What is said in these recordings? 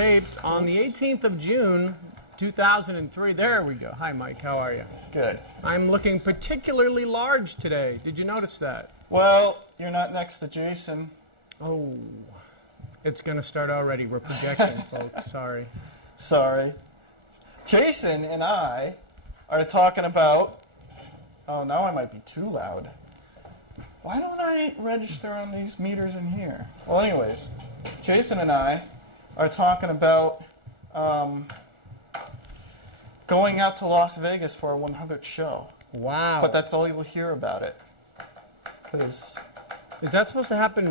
taped on the 18th of June, 2003. There we go. Hi, Mike. How are you? Good. I'm looking particularly large today. Did you notice that? Well, you're not next to Jason. Oh, it's going to start already. We're projecting, folks. Sorry. Sorry. Jason and I are talking about... Oh, now I might be too loud. Why don't I register on these meters in here? Well, anyways, Jason and I are talking about going out to Las Vegas for our 100th show. Wow. But that's all you'll hear about it. Is that supposed to happen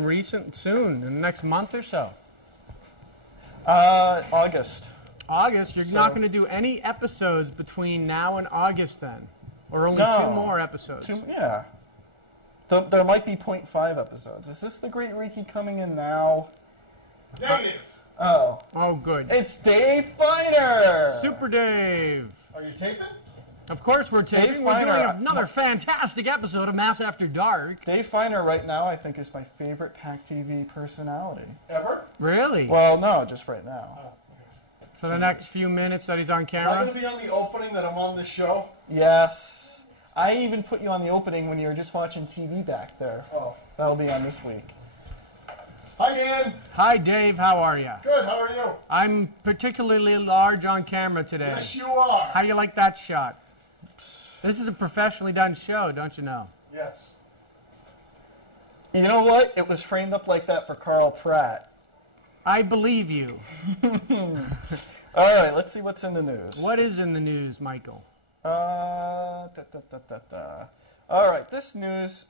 soon, in the next month or so? August. August? You're not going to do any episodes between now and August then? Or only two more episodes? Yeah. There might be 0.5 episodes. Is this the great Riki coming in now? Negative. Oh. Oh, good. It's Dave Finer. Super Dave. Are you taping? Of course we're taping. We're doing another fantastic episode of Mass After Dark. Dave Finer right now, I think, is my favorite PAC TV personality. Ever? Really? Well, no, just right now. Oh, okay. For the next few minutes that he's on Am I camera? going to be on the opening that I'm on the show? Yes. I even put you on the opening when you were just watching TV back there. Oh. That'll be on this week. Hi, Dan. Hi, Dave. How are you? Good. How are you? I'm particularly large on camera today. Yes, you are. How do you like that shot? This is a professionally done show, don't you know? Yes. You know what? It was framed up like that for Carl Pratt. I believe you. All right, let's see what's in the news. What is in the news, Michael? All right, this news,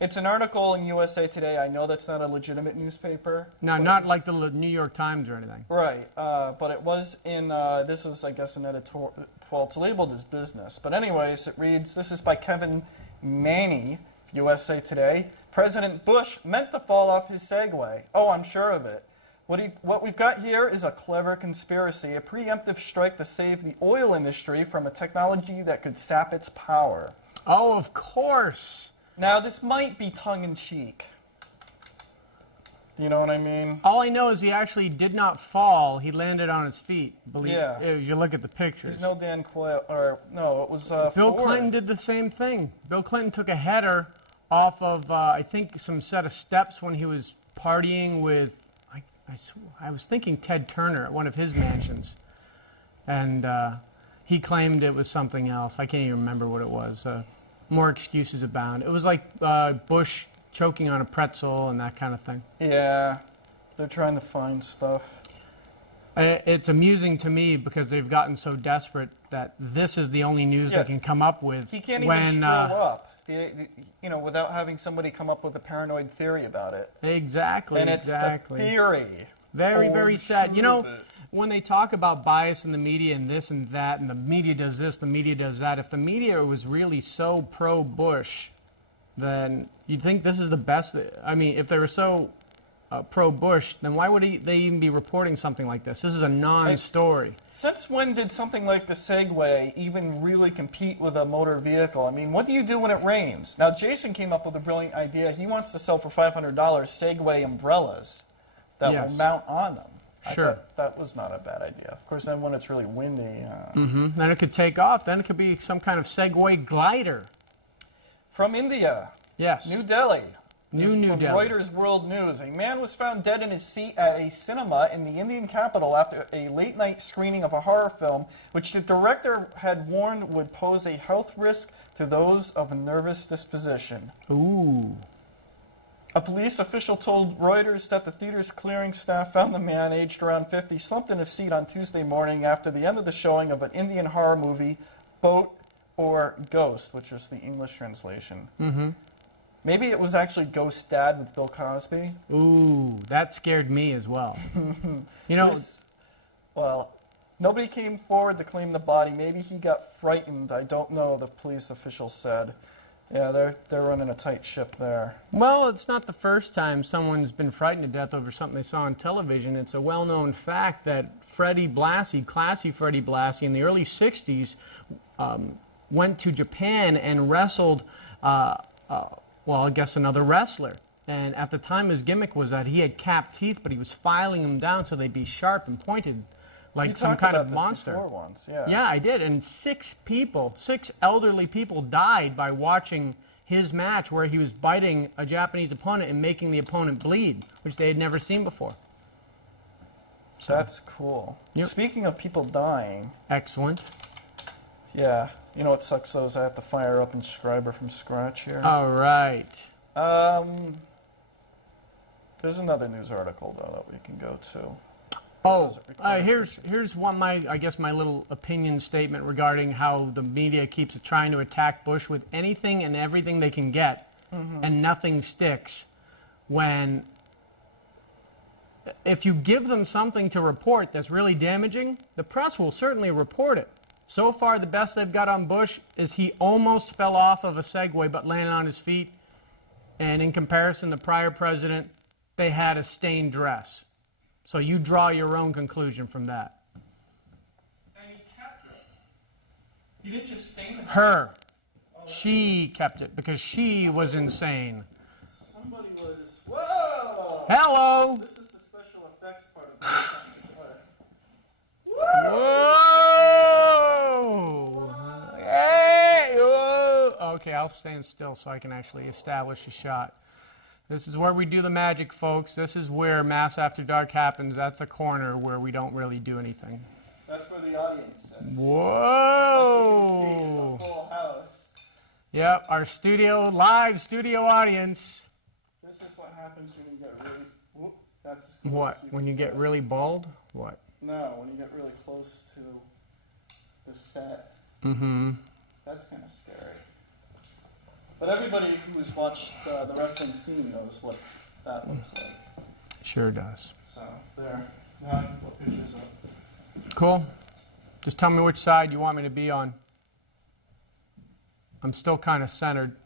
it's an article in USA Today. I know that's not a legitimate newspaper. No, not like the New York Times or anything. Right, but it was in, this was, I guess, an editorial, well, it's labeled as business. But anyways, it reads, this is by Kevin Manny, USA Today. President Bush meant to fall off his Segway. Oh, I'm sure of it. What we've got here is a clever conspiracy, a preemptive strike to save the oil industry from a technology that could sap its power. Oh, of course. Now, this might be tongue-in-cheek. Do you know what I mean? All I know is he actually did not fall. He landed on his feet. Yeah. If you look at the pictures. There's no Dan Quayle, or no, it was Bill Ford. Clinton did the same thing. Bill Clinton took a header off of, I think, some set of steps when he was partying with, I was thinking Ted Turner at one of his mansions. And he claimed it was something else. I can't even remember what it was. More excuses abound. It was like Bush choking on a pretzel and that kind of thing. Yeah, they're trying to find stuff. It's amusing to me because they've gotten so desperate that this is the only news they can come up with. He can't even show up, you know, without having somebody come up with a paranoid theory about it. Exactly, and it's a theory. Very, very sad. You know, when they talk about bias in the media and this and that, and the media does this, the media does that, if the media was really so pro-Bush, then you'd think this is the best. I mean, if they were so pro-Bush, then why would they even be reporting something like this? This is a non-story. Since when did something like the Segway even really compete with a motor vehicle? I mean, what do you do when it rains? Now, Jason came up with a brilliant idea. He wants to sell for $500 Segway umbrellas that will mount on them. Sure. I thought that was not a bad idea. Of course, then when it's really windy... Then it could take off. Then it could be some kind of Segway glider. From India. Yes. New Delhi. New From Delhi. Reuters World News. A man was found dead in his seat at a cinema in the Indian capital after a late-night screening of a horror film, which the director had warned would pose a health risk to those of a nervous disposition. Ooh. A police official told Reuters that the theater's clearing staff found the man, aged around 50, slumped in his seat on Tuesday morning after the end of the showing of an Indian horror movie, Boat or Ghost, which was the English translation. Maybe it was actually Ghost Dad with Bill Cosby. Ooh, that scared me as well. You know... Well, nobody came forward to claim the body. Maybe he got frightened. I don't know, the police official said. Yeah, they're running a tight ship there. Well, it's not the first time someone's been frightened to death over something they saw on television. It's a well-known fact that Freddie Blassie, classy Freddie Blassie, in the early 60s, went to Japan and wrestled, well, I guess another wrestler. And at the time, his gimmick was that he had capped teeth, but he was filing them down so they'd be sharp and pointed, like You some talked kind about of this monster. before once, yeah. Yeah, I did. And 6 elderly people died by watching his match where he was biting a Japanese opponent and making the opponent bleed, which they had never seen before. So, That's cool. Yep. Speaking of people dying, excellent. yeah, you know what sucks though is I have to fire up Inscriber from scratch here. All right. There's another news article though that we can go to. Oh, here's one I guess my little opinion statement regarding how the media keeps trying to attack Bush with anything and everything they can get, and nothing sticks. When if you give them something to report that's really damaging, the press will certainly report it. So far, the best they've got on Bush is he almost fell off of a Segway but landed on his feet. And in comparison, the prior president, they had a stained dress. So you draw your own conclusion from that. And he kept it. He didn't just stain it. Her. She kept it because she was insane. Somebody was. Whoa! Hello! This is the special effects part of the Whoa! Hey! Whoa! Okay, I'll stand still so I can actually establish a shot. This is where we do the magic, folks. This is where Mass After Dark happens. That's a corner where we don't really do anything. That's where the audience sits. Whoa! Full house. Yep, our live studio audience. This is what happens when you get really. Whoop, that's What? When you get really bald? What? No, when you get really close to the set. Mm-hmm. That's kind of scary. But everybody who's watched the wrestling scene knows what that looks like. Sure does. So, there. Now I can put pictures up. Cool. Just tell me which side you want me to be on. I'm still kind of centered.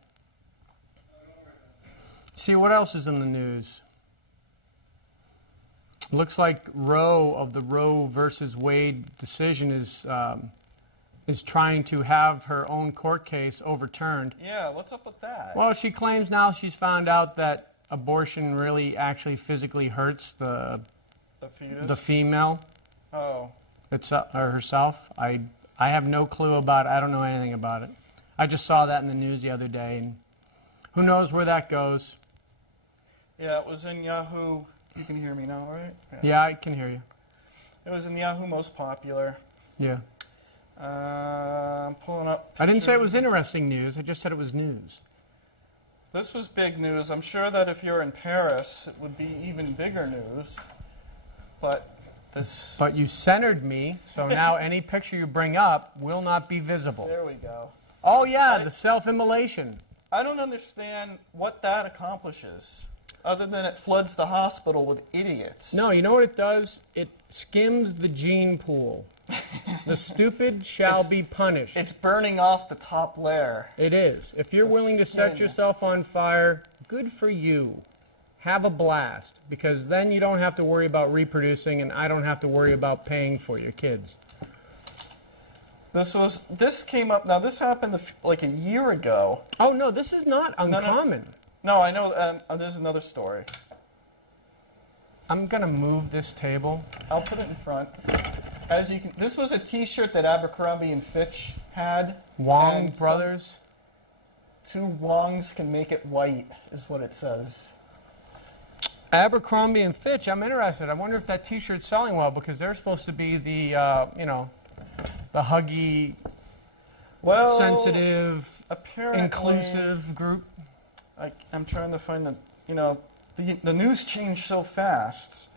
See, what else is in the news? Looks like Roe of the Roe versus Wade decision is trying to have her own court case overturned. Yeah, what's up with that? Well, she claims now she's found out that abortion really actually physically hurts the fetus? female. Oh. Or herself. I have no clue about it. I don't know anything about it. I just saw that in the news the other day, and who knows where that goes. Yeah, it was in Yahoo. You can hear me now, right? Yeah, I can hear you. It was in Yahoo Most Popular. Yeah. I'm pulling up. I didn't say it was interesting news. I just said it was news. This was big news. I'm sure that if you're in Paris, it would be even bigger news. But this. But you centered me, so now any picture you bring up will not be visible. There we go. Oh yeah, the self-immolation. I don't understand what that accomplishes, other than it floods the hospital with idiots. No, you know what it does? It skims the gene pool. The stupid shall be punished. It's burning off the top layer. It is. If you're willing to set yourself on fire, good for you. Have a blast, because then you don't have to worry about reproducing, and I don't have to worry about paying for your kids. This came up, now this happened like a year ago. Oh no, this is not uncommon. No, I know, there's another story. I'm gonna move this table. I'll put it in front. As you can, this was a T-shirt that Abercrombie and Fitch had. Wong Brothers. Two Wongs can make it white, is what it says. Abercrombie and Fitch. I'm interested. I wonder if that T-shirt's selling well, because they're supposed to be the the huggy, sensitive, apparently, inclusive group. I'm trying to find the news changed so fast.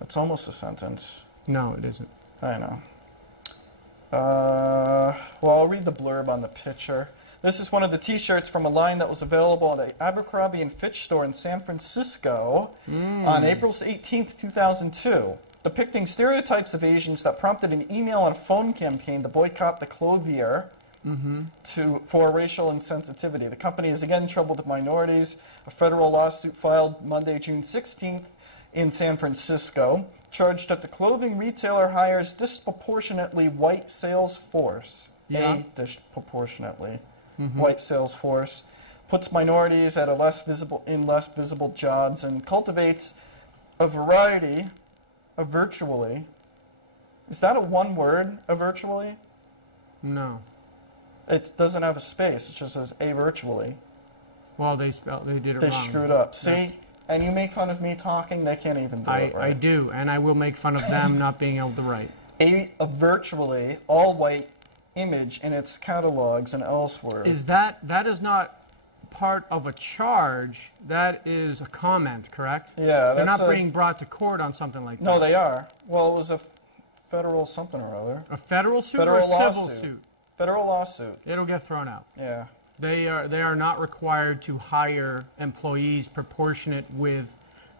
It's almost a sentence. No, it isn't. I know. Well, I'll read the blurb on the picture. This is one of the T-shirts from a line that was available at the Abercrombie and Fitch store in San Francisco on April 18th, 2002, depicting stereotypes of Asians that prompted an email and phone campaign to boycott the clothier for racial insensitivity. The company is again in trouble with minorities. A federal lawsuit filed Monday, June 16th in San Francisco charged that the clothing retailer hires disproportionately white sales force. Yeah. A disproportionately white sales force. puts minorities at less visible jobs, and cultivates a variety of virtually. Is that a one word, a virtually? No. It doesn't have a space. It just says a virtually. Well, they did it They wrong. screwed up. See? And you make fun of me talking, they can't even do it right. I do, and I will make fun of them not being able to write. A virtually all-white image in its catalogs and elsewhere. That is not part of a charge. That is a comment, correct? Yeah. They're not being brought to court on something like that. No, they are. Well, it was a federal something or other. A federal suit Federal or a civil lawsuit. suit? Federal lawsuit. It'll get thrown out. Yeah. They are not required to hire employees proportionate with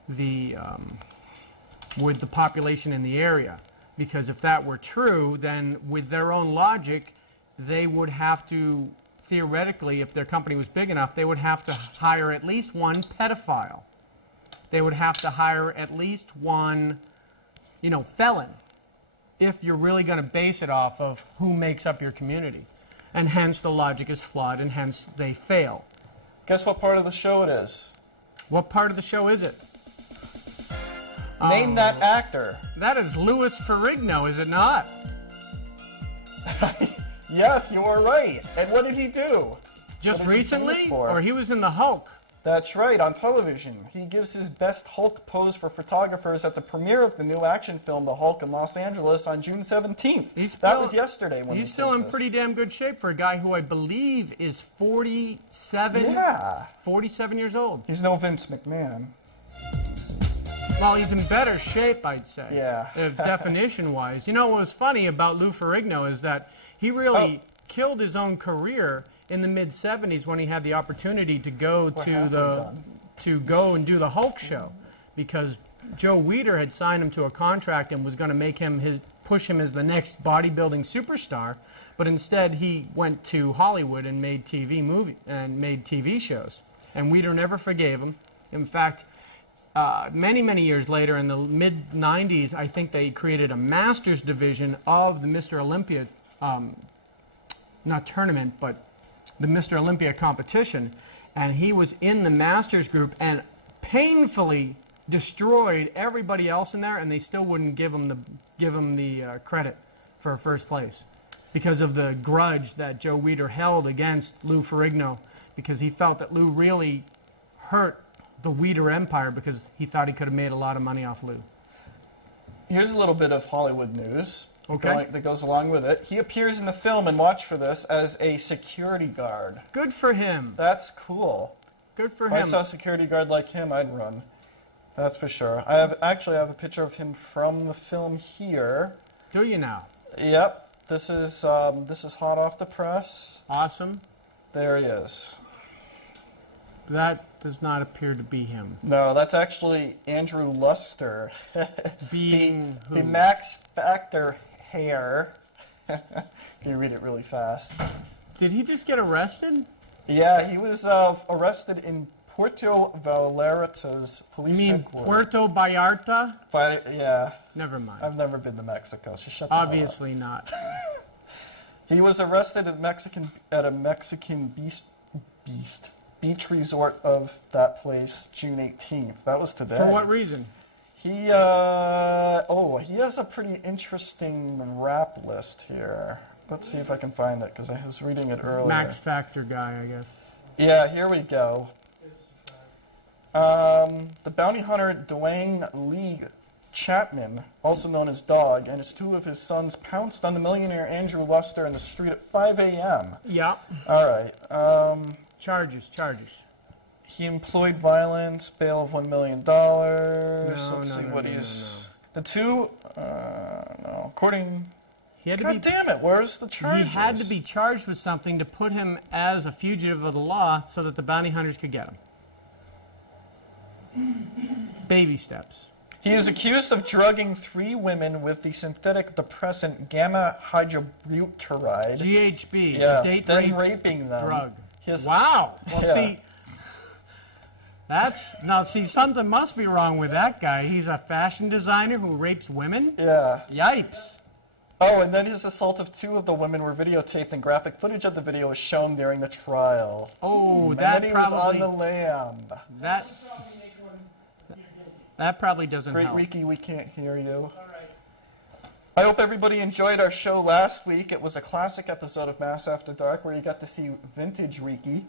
the population in the area, because if that were true, then with their own logic, they would have to theoretically, if their company was big enough, they would have to hire at least one pedophile. They would have to hire at least one, felon, if you're really going to base it off of who makes up your community. And hence the logic is flawed, and hence they fail. Guess what part of the show it is? What part of the show is it? Name that actor. That is Louis Ferrigno, is it not? Yes, you are right. And what did he do? Just What is he recently? famous for? Or he was in the Hulk? That's right, on television. He gives his best Hulk pose for photographers at the premiere of the new action film, The Hulk, in Los Angeles on June 17th. That was yesterday when he's still in pretty damn good shape for a guy who I believe is 47, Yeah. 47 years old. He's no Vince McMahon. Well, he's in better shape, I'd say. Yeah. Definition-wise. You know what was funny about Lou Ferrigno is that he really killed his own career in the mid-'70s when he had the opportunity to go go and do the Hulk show, because Joe Weider had signed him to a contract and was going to make him push him as the next bodybuilding superstar, but instead he went to Hollywood and made TV shows, and Weider never forgave him. In fact, many years later, in the mid-'90s, I think they created a Masters division of the Mr. Olympia, not tournament, but the Mr. Olympia competition, and he was in the Masters group and painfully destroyed everybody else in there, and they still wouldn't give him the credit for first place because of the grudge that Joe Weider held against Lou Ferrigno, because he felt that Lou really hurt the Weider empire because he thought he could have made a lot of money off Lou. Here's a little bit of Hollywood news that goes along with it. He appears in the film, and watch for this, as a security guard. Good for him. That's cool. Good for If him. I saw a security guard like him, I'd run. That's for sure. I have a picture of him from the film here. Do you now? Yep. This is hot off the press. Awesome. There he is. That does not appear to be him. No, that's actually Andrew Luster. Being the who? Max Factor hair. Can you read it really fast? Did he just get arrested? Yeah, he was arrested in Puerto Vallarta's police You mean headquarters. Puerto Vallarta? Yeah. Never mind. I've never been to Mexico, so shut the hell up. Obviously not. He was arrested at a Mexican beach resort of that place June 18th. That was today. For what reason? He has a pretty interesting rap list here. Let's see if I can find it, because I was reading it earlier. Max Factor guy, I guess. Yeah, here we go. The bounty hunter Dwayne Lee Chapman, also known as Dog, and his two of his sons pounced on the millionaire Andrew Luster in the street at 5 a.m. Yeah. All right. Charges. He employed violence, bail of $1 million. Let's see what he's... The two... no. According... God damn it, where's the charges? He had to be charged with something to put him as a fugitive of the law so that the bounty hunters could get him. Baby steps. He is accused of drugging 3 women with the synthetic depressant gamma hydroxybutyrate. GHB. Yes, then raping them. Drug. Wow. Well, yeah. see, something must be wrong with that guy. He's a fashion designer who rapes women? Yeah. Yipes. Oh, and then his assault of 2 of the women were videotaped, and graphic footage of the video was shown during the trial. Oh, And that then he probably was on the lam. that probably doesn't Great, help. Riki, we can't hear you. I hope everybody enjoyed our show last week. It was a classic episode of Mass After Dark where you got to see vintage Riki.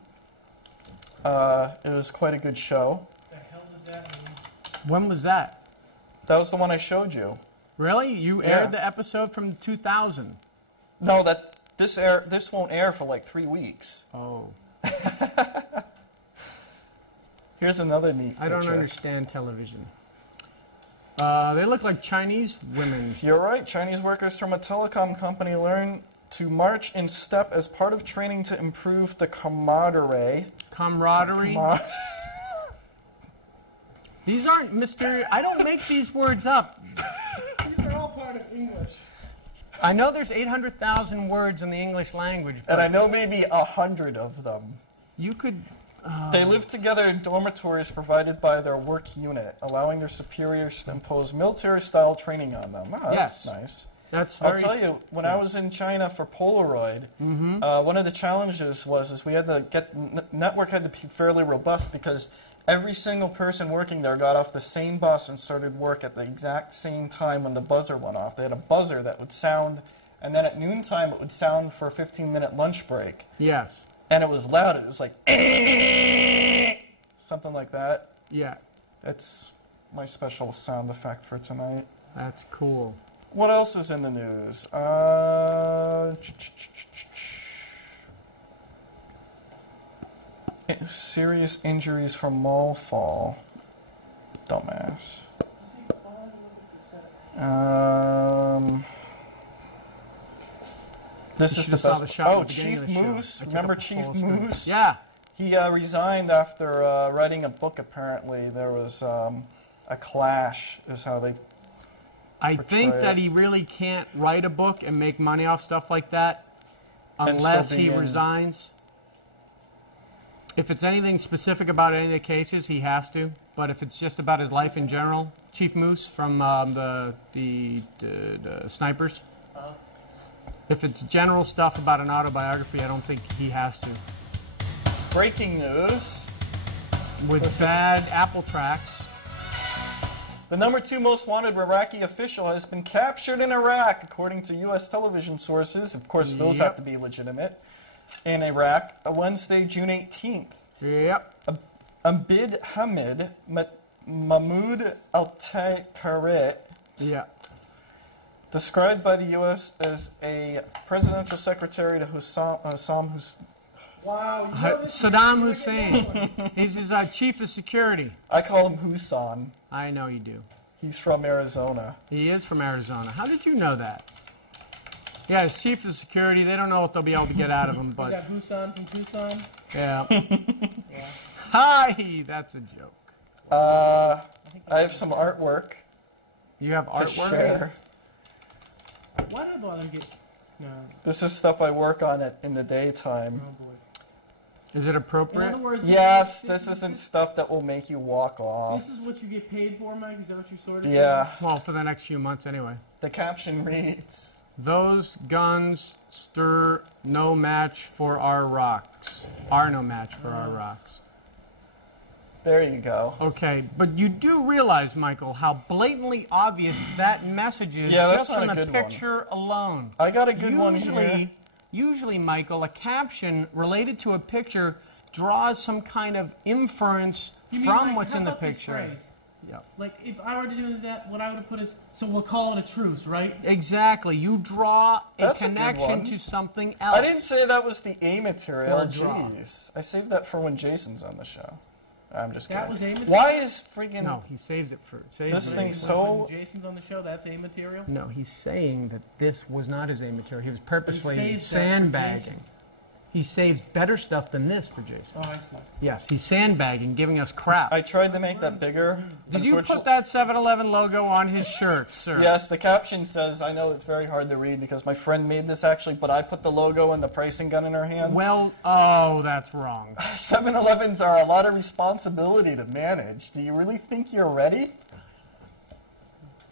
It was quite a good show. The hell does that mean? When was that? That was the one I showed you. Really? You Yeah. aired the episode from 2000? No, this won't air for like 3 weeks. Oh, Here's another neat picture. I don't understand television. They look like Chinese women. You're right. Chinese workers from a telecom company learn to march in step as part of training to improve the camaraderie. Camaraderie. These aren't Mr. I don't make these words up. These are all part of English. I know there's 800,000 words in the English language, but And I know maybe 100 of them. you could. They live together in dormitories provided by their work unit, allowing their superiors to impose military-style training on them. Oh, that's Yes. nice. That's I'll very. tell you, when I was in China for Polaroid, one of the challenges was we had to get network had to be fairly robust because every single person working there got off the same bus and started work at the exact same time when the buzzer went off. They had a buzzer that would sound, and then at noontime it would sound for a 15-minute lunch break. Yes. And it was loud. It was like something like that. Yeah. It's my special sound effect for tonight. That's cool. What else is in the news? Serious injuries from mall fall. Dumbass. This You is the should've saw best. the shot at Oh, the beginning Chief of the show. Moose. I took Remember up the Chief whole screen. Moose? Yeah. He resigned after writing a book, apparently. There was a clash, is how they... I think portray that it. he really can't write a book and make money off stuff like that And still unless be he in- resigns. If it's anything specific about any of the cases, he has to. But if it's just about his life in general, Chief Moose from the Snipers. If it's general stuff about an autobiography, I don't think he has to. Breaking news. With This is- bad Apple tracks. The #2 most wanted Iraqi official has been captured in Iraq, according to U.S. television sources. Of course, those Yep. have to be legitimate. In Iraq, Wednesday, June 18th. Yep. Abid Hamid Mahmoud Al-Taqarit, Yeah. described by the U.S. as a presidential secretary to Hussam Hussein. Wow. You know this Saddam is gonna get Hussein. going. He's his chief of security. I call him Husan. I know you do. He's from Arizona. He is from Arizona. How did you know that? Yeah, his chief of security. They don't know what they'll be able to get out of him, We but got Busan from Tucson. yeah. Yeah. Hi, that's a joke. I have some artwork You have to artwork. share. Why did I bother to get? No. This is stuff I work on in the daytime. Oh boy. Is it In appropriate? other words, Yes, this isn't stuff that will make you walk off. This is what you get paid for, Mike. Is that what you sort of? Yeah, Well, for the next few months anyway. the caption reads, Those guns stir no match for our rocks. Are no match for our rocks. there you go. Okay, but you do realize, Michael, how blatantly obvious that message is Yeah, that's just not from a the good one. picture alone. I got a good one here. Usually, Michael, a caption related to a picture draws some kind of inference You mean, from like, what's how in the about this picture. phrase? Yep. Like, if I were to do that, what I would have put is, so we'll call it a truce, right? Exactly. You draw a That's a good connection one. to something else. I didn't say that was the A material. Or draw. Jeez. I saved that for when Jason's on the show. I'm just That kidding. was A material? Why is freaking... No, he saves it for. Saves This it. thing When so... Jason's on the show, that's A material. No, he's saying that this was not his A material. He was purposely saves that for sandbagging. Jason. He saves better stuff than this for Jason. Oh, I see. Yes, he's sandbagging, giving us crap. I tried to make that bigger. Did you put Unfortunately- that 7-Eleven logo on his shirt, sir? Yes, the caption says, I know it's very hard to read because my friend made this actually, but I put the logo and the pricing gun in her hand. Well, oh, that's wrong. 7-Elevens are a lot of responsibility to manage. Do you really think you're ready?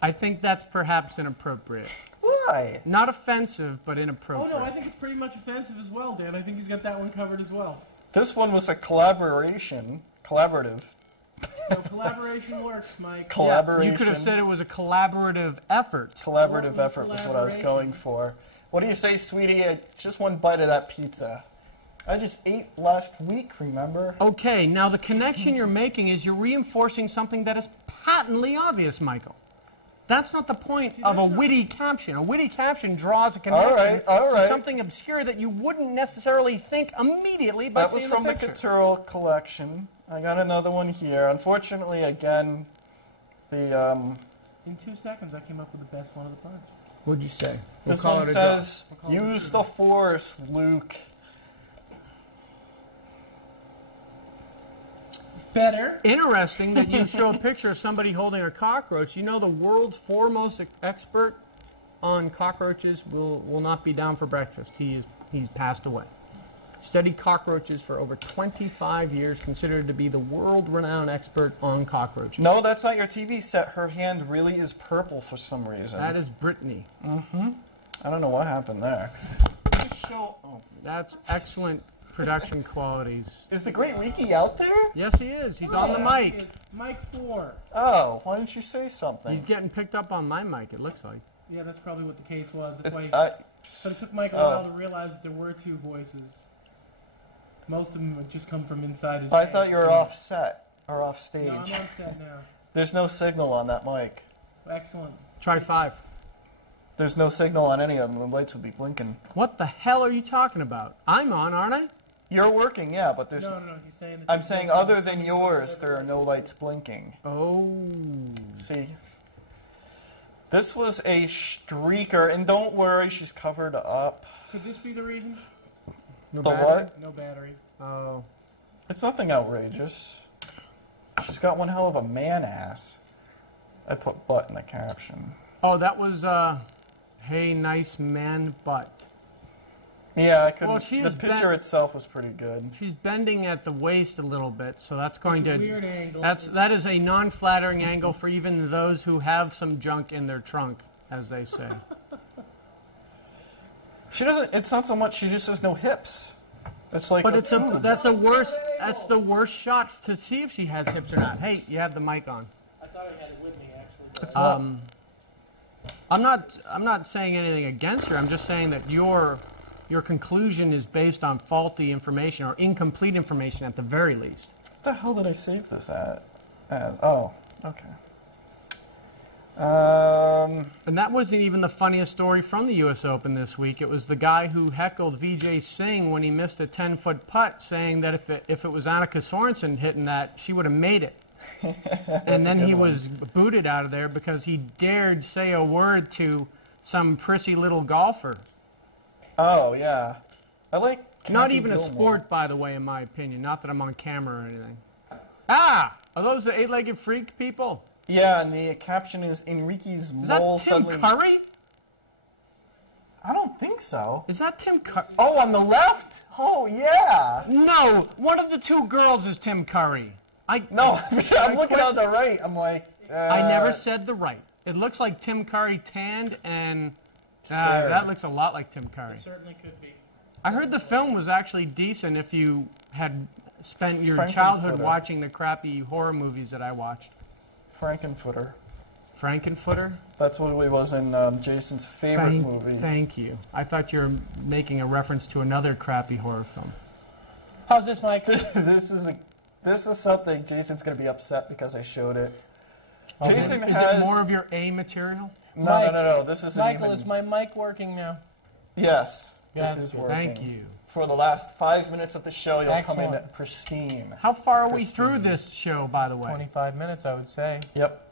I think that's perhaps inappropriate. Well, Why? Not offensive, but Oh inappropriate. no, I think it's pretty much offensive as well, Dan. I think he's got that one covered as well. This one was a collaborative. So collaboration works, Mike. Collaboration. You could have said it was a collaborative effort. Collaborative effort was what I was Collaboration. going for. What do you say, sweetie? Just one bite of that pizza. I just ate last week, remember? Okay, now the connection you're making is you're reinforcing something that is patently obvious, Michael. That's not the point of a witty caption. A witty caption draws a connection all right. to something obscure that you wouldn't necessarily think immediately by That was seeing from the picture. Couture collection. I got another one here. Unfortunately, again, the In 2 seconds, I came up with the best one of the bunch. What'd you say? this one says, "Use the Force, Luke." Better. Interesting that you show a picture of somebody holding a cockroach. You know the world's foremost expert on cockroaches will not be down for breakfast. He's passed away. Studied cockroaches for over 25 years, considered to be the world-renowned expert on cockroaches. No, that's not your TV set. Her hand really is purple for some reason. That is Brittany. I don't know what happened there. Just show. Oh. That's excellent production qualities. Is the great Riki out there? Yes, he is. He's on the mic. Mike 4. Oh, why didn't you say He's something? getting picked up on my mic, it looks like. Yeah, that's probably what the case was. That's why. I- But it took Mike a while to realize that there were 2 voices. Most of them would just come from inside his I head. thought you were off set or off stage. No, I'm on set now. There's no signal on that mic. Excellent. Try 5. There's no signal on any of them. The lights would be blinking. What the hell are you talking about? I'm on, aren't I? You're working, yeah, but there's. No, he's saying that. I'm saying other than yours, there are no lights blinking. Oh. See? This was a streaker, and don't worry, she's covered up. Could this be the reason? No The battery? what? No battery. Oh. It's nothing outrageous. She's got one hell of a man ass. I put butt in the caption. Oh, that was, hey, nice man butt. Yeah, I couldn't. Well, she the is picture itself was pretty good. She's bending at the waist a little bit, so that's going to... Weird angle. That is a non-flattering angle for even those who have some junk in their trunk, as they say. She doesn't. It's not so much. She just has no hips. It's like. But it's that's the worst shot to see if she has hips or not. Hey, you have the mic on. I thought I had it with me actually. It's not. I'm not saying anything against her. I'm just saying that your conclusion is based on faulty information or incomplete information at the very least. What the hell did I save this at? Oh, okay. And that wasn't even the funniest story from the U.S. Open this week. It was the guy who heckled Vijay Singh when he missed a 10-foot putt, saying that if it was Annika Sorensen hitting that, she would have made it. And then he was booted out of there because he dared say a word to some prissy little golfer. Oh yeah, I like. Not Kathy even a Gilmore. sport, by the way, in my opinion. Not that I'm on camera or anything. Ah! Are those the eight-legged freak people? Yeah, and the caption is Enrique's Is mole that Tim suddenly. Curry? I don't think so. Is that Tim Curry? Oh, on the left? Oh yeah. No! One of the 2 girls is Tim Curry. No, I'm looking on the right. I'm like. I never said the right. It looks like Tim Curry tanned, and Scared. that looks a lot like Tim Curry. Certainly could be. I heard the film was actually decent if you had spent your childhood Frankenfooter. watching the crappy horror movies that I watched. Frankenfooter. Frankenfooter? That's what it was in Jason's favorite movie. Thank you. I thought you were making a reference to another crappy horror film. How's this, Mike? This is something Jason's gonna be upset because I showed it. Okay. Jason Is has it more of your A material? no. This isn't Michael, even. is my mic working now? Yes. Yeah, it that's is good. working. Thank you. For the last 5 minutes of the show, you'll come in Excellent. pristine. How far are we through this show, by the way? 25 minutes, I would say. Yep.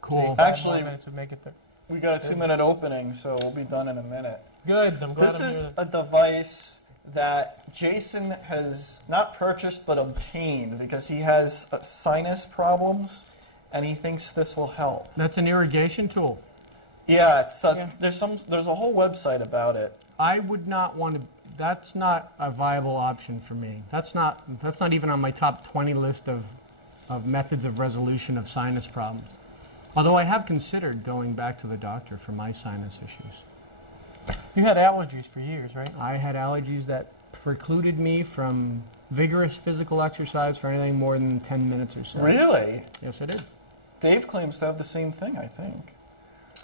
Cool. Actually- minutes would make it there. We got a 2-minute opening, so we'll be done in a minute. Good. I'm glad This I'm is here. a device that Jason has not purchased but obtained because he has sinus problems, and he thinks this will help. That's an irrigation tool. Yeah, it's Yeah. there's a whole website about it. I would not want to. That's not a viable option for me. That's not even on my top 20 list of methods of resolution of sinus problems. Although I have considered going back to the doctor for my sinus issues. You had allergies for years, right? I had allergies that precluded me from vigorous physical exercise for anything more than 10 minutes or so. Really? Yes, I did. Dave claims to have the same thing, I think.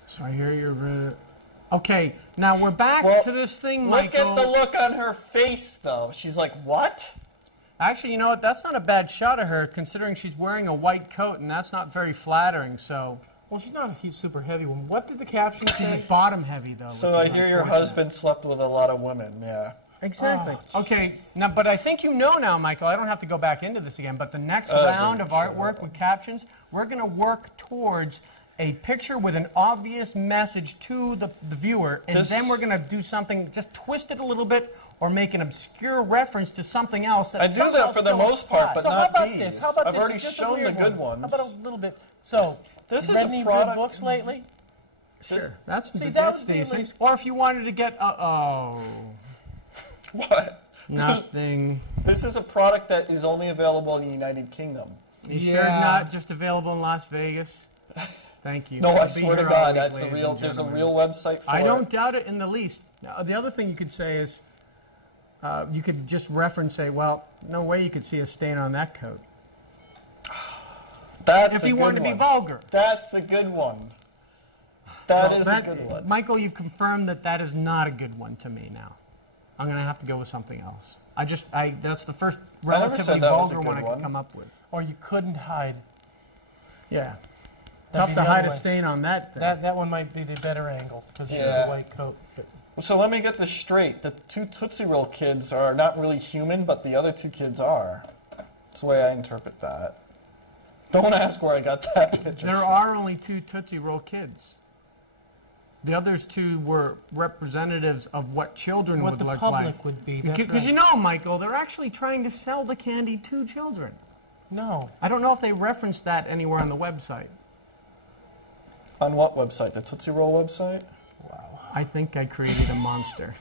So I hear you're... Okay, now we're back Well, to this thing, Look Michael. at the look on her face, though. She's like, what? Actually, you know what? That's not a bad shot of her, considering she's wearing a white coat, and that's not very flattering, so... Well, she's not a super heavy one. What did the caption say? She's bottom heavy, though. So I hear your husband slept with a lot of women, yeah. Exactly. Okay, now, but I think you know now, Michael, I don't have to go back into this again, but the next round of artwork with captions, we're going to work towards a picture with an obvious message to the viewer, and then we're going to do something, just twist it a little bit, or make an obscure reference to something else. I do that for the most part, but So how not about these. this? How about I've this? already It's just a shown the weird good one. ones. How about a little bit? So, This is read a any product- good books lately? Sure. That's, See, that that's would be decent. least- Or if you wanted to get, What? nothing. This is a product that is only available in the United Kingdom. You sure Yeah. not just available in Las Vegas? Thank you. No, I I'll be swear to here all God, week, that's a ladies real. and There's a gentlemen. real website for I it. don't doubt it in the least. Now, the other thing you could say is, you could just reference, say, well, no way you could see a stain on that coat. That's If a you good wanted to be one. vulgar. That's a good one. That Well, is a good one. Michael, you've confirmed that that is not a good one to me now. I'm going to have to go with something else. That's the first never relatively said that was a vulgar one good I could one. come up with. Or you couldn't hide. Yeah. That'd Tough be to the hide other a way. stain on that thing. That one might be the better angle because she has Yeah. a white coat. But So let me get this straight. The two Tootsie Roll kids are not really human, but the other two kids are. That's the way I interpret that. Don't ask where I got that picture. There are only two Tootsie Roll kids. The others two were representatives of what children what would the look public like. would be. That's Because right. you know, Michael, they're actually trying to sell the candy to children. No. I don't know if they referenced that anywhere on the website. On what website? The Tootsie Roll website? I think I created a monster.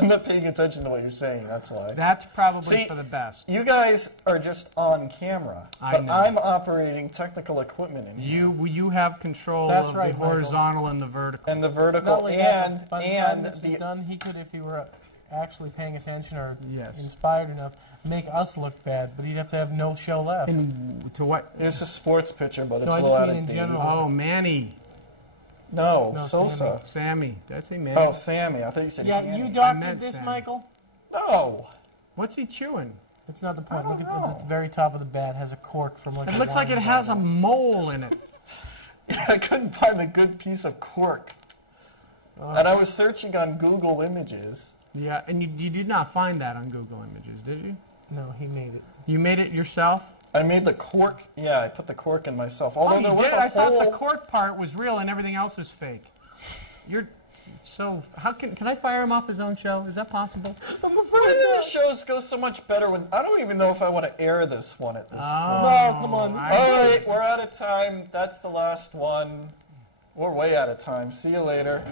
I'm not paying attention to what you're saying, that's why. That's probably See, for the best. You guys are just on camera, I but know. I'm operating technical equipment in here. You have control That's of right, the Michael. horizontal and the vertical. And the vertical, Not only that, and but by the time this is the done, he could, if he were actually paying attention or Yes. inspired enough, make us look bad. But he'd have to have no show left. And to what? It's a sports picture, but it's No, I a just little out mean of in date. general. Oh, Manny. No, No, Sosa. Sammy. Did I say Manny? Oh, Sammy. I thought you said Yeah, Annie. you meant doctored this, Sam. Michael? No. What's he chewing? That's not the point. I Look don't at know. the very top of the bat has a cork from like It a looks like wine it has a bottle. mole in it. I couldn't find a good piece of cork. And I was searching on Google Images. Yeah, and you did not find that on Google Images, did you? No, he made it. You made it yourself? I made the cork. Yeah, I put the cork in myself. Oh, Although you there was did? a I thought hole. the cork part was real and everything else was fake. You're so... How can I fire him off his own show? Is that possible? I'm afraid Why do the shows go so much better when I don't even know if I want to air this one at this point. No, come on. All right, we're out of time. That's the last one. We're way out of time. See you later.